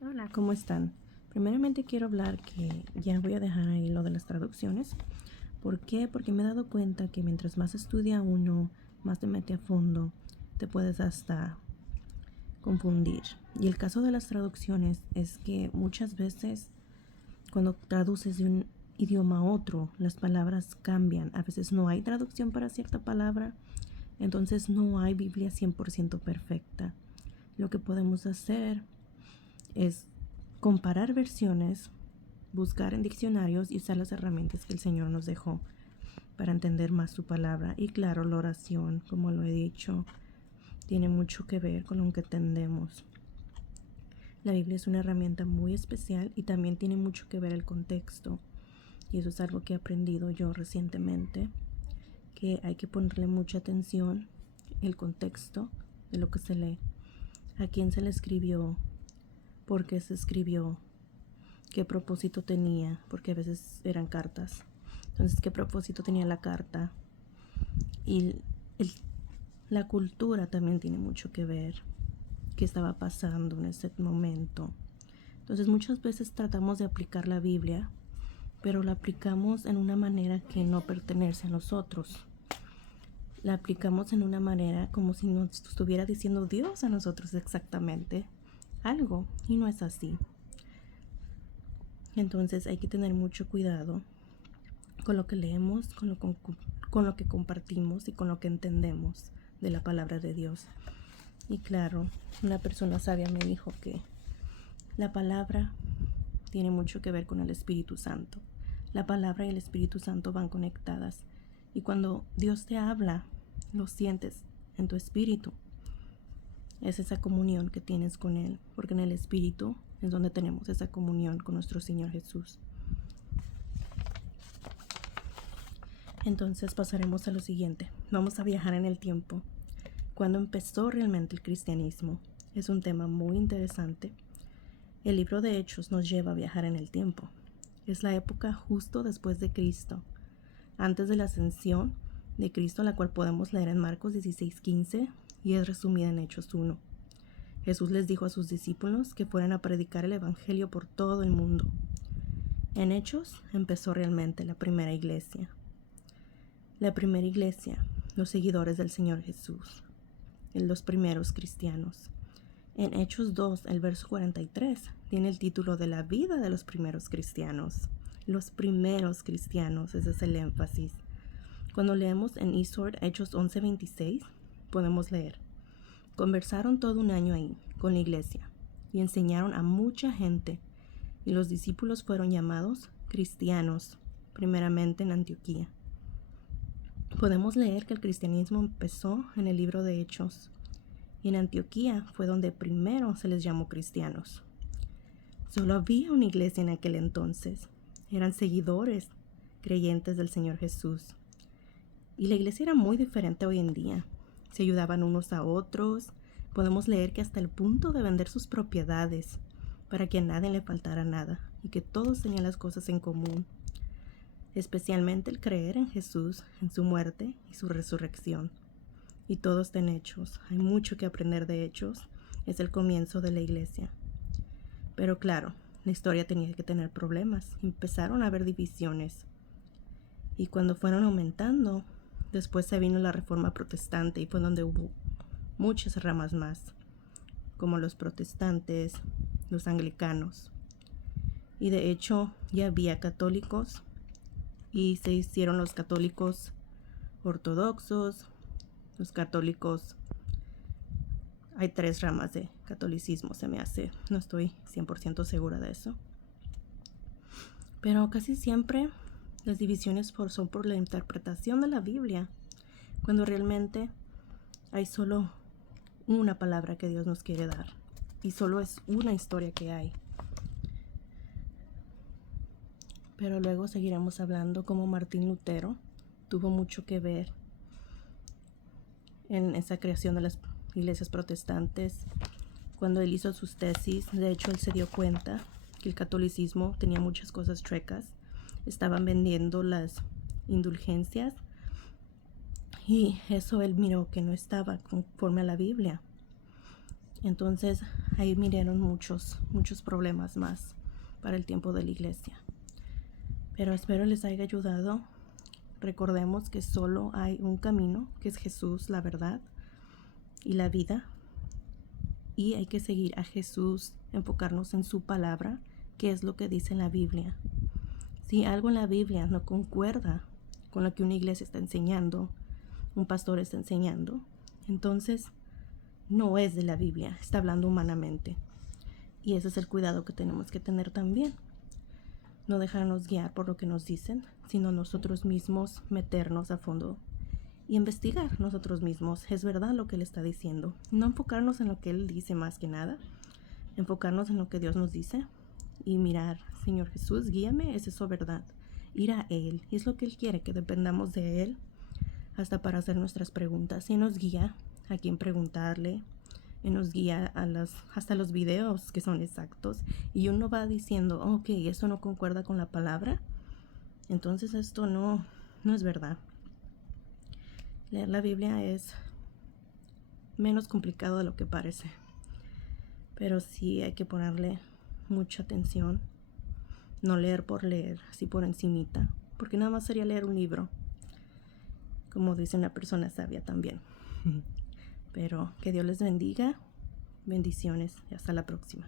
Hola, ¿cómo están? Primeramente quiero hablar que ya voy a dejar ahí lo de las traducciones. ¿Por qué? Porque me he dado cuenta que mientras más estudia uno, más te mete a fondo, te puedes hasta confundir. Y el caso de las traducciones es que muchas veces cuando traduces de un idioma a otro, las palabras cambian. A veces no hay traducción para cierta palabra, entonces no hay Biblia 100% perfecta. Lo que podemos hacer es comparar versiones, buscar en diccionarios y usar las herramientas que el Señor nos dejó para entender más su palabra. Y claro, la oración, como lo he dicho, tiene mucho que ver con lo que entendemos. La Biblia es una herramienta muy especial y también tiene mucho que ver el contexto. Y eso es algo que he aprendido yo recientemente, que hay que ponerle mucha atención el contexto de lo que se lee, a quién se le escribió, por qué se escribió, qué propósito tenía, porque a veces eran cartas. Entonces, qué propósito tenía la carta. Y el, la cultura también tiene mucho que ver, qué estaba pasando en ese momento. Entonces, muchas veces tratamos de aplicar la Biblia, pero la aplicamos en una manera que no pertenece a nosotros. La aplicamos en una manera como si nos estuviera diciendo Dios a nosotros exactamente algo, y no es así. Entonces hay que tener mucho cuidado con lo que leemos, con lo que compartimos y con lo que entendemos de la palabra de Dios. Y claro, una persona sabia me dijo que la palabra tiene mucho que ver con el Espíritu Santo. La palabra y el Espíritu Santo van conectadas. Y cuando Dios te habla, lo sientes en tu espíritu. Es esa comunión que tienes con Él, porque en el Espíritu es donde tenemos esa comunión con nuestro Señor Jesús. Entonces pasaremos a lo siguiente. Vamos a viajar en el tiempo. ¿Cuándo empezó realmente el cristianismo? Es un tema muy interesante. El libro de Hechos nos lleva a viajar en el tiempo. Es la época justo después de Cristo, antes de la ascensión de Cristo, la cual podemos leer en Marcos 16:15 y es resumida en Hechos 1. Jesús les dijo a sus discípulos que fueran a predicar el evangelio por todo el mundo. En Hechos empezó realmente la primera iglesia. La primera iglesia, los seguidores del Señor Jesús, los primeros cristianos. En Hechos 2, el verso 43, tiene el título de la vida de los primeros cristianos. Los primeros cristianos, ese es el énfasis. Cuando leemos en eSword Hechos 11:26, podemos leer: conversaron todo un año ahí con la iglesia y enseñaron a mucha gente, y los discípulos fueron llamados cristianos, primeramente en Antioquía. Podemos leer que el cristianismo empezó en el libro de Hechos, y en Antioquía fue donde primero se les llamó cristianos. Solo había una iglesia en aquel entonces. Eran seguidores, creyentes del Señor Jesús. Y la iglesia era muy diferente hoy en día. Se ayudaban unos a otros. Podemos leer que hasta el punto de vender sus propiedades para que a nadie le faltara nada y que todos tenían las cosas en común. Especialmente el creer en Jesús, en su muerte y su resurrección. Y todo está en Hechos. Hay mucho que aprender de Hechos. Es el comienzo de la iglesia. Pero claro, la historia tenía que tener problemas. Empezaron a haber divisiones. Y cuando fueron aumentando, después se vino la Reforma Protestante y fue donde hubo muchas ramas más, como los protestantes, los anglicanos. Y de hecho ya había católicos y se hicieron los católicos ortodoxos, los católicos. Hay 3 ramas de catolicismo, se me hace. No estoy 100% segura de eso. Pero casi siempre las divisiones son por la interpretación de la Biblia, cuando realmente hay solo una palabra que Dios nos quiere dar. Y solo es una historia que hay. Pero luego seguiremos hablando cómo Martín Lutero tuvo mucho que ver en esa creación de las iglesias protestantes. Cuando él hizo sus tesis, de hecho él se dio cuenta que el catolicismo tenía muchas cosas chuecas. Estaban vendiendo las indulgencias y eso él miró que no estaba conforme a la Biblia. Entonces ahí miraron muchos problememas más para el tiempo de la iglesia. Pero espero les haya ayudado. Recordemos que solo hay un camino, que es Jesús, la verdad y la vida. Y hay que seguir a Jesús, enfocarnos en su palabra, que es lo que dice en la Biblia. Si algo en la Biblia no concuerda con lo que una iglesia está enseñando, un pastor está enseñando, entonces no es de la Biblia, está hablando humanamente. Y ese es el cuidado que tenemos que tener también. No dejarnos guiar por lo que nos dicen, sino nosotros mismos meternos a fondo y investigar nosotros mismos. ¿Es verdad lo que Él está diciendo? No enfocarnos en lo que Él dice más que nada. Enfocarnos en lo que Dios nos dice y mirar, Señor Jesús, guíame, ¿es eso verdad? Ir a Él. Y es lo que Él quiere, que dependamos de Él hasta para hacer nuestras preguntas. Y nos guía a quién preguntarle. Y nos guía hasta los videos que son exactos. Y uno va diciendo, ok, eso no concuerda con la palabra. Entonces esto no es verdad. Leer la Biblia es menos complicado de lo que parece. Pero sí hay que ponerle mucha atención. No leer por leer, así por encimita. Porque nada más sería leer un libro. Como dice una persona sabia también. Pero que Dios les bendiga. Bendiciones y hasta la próxima.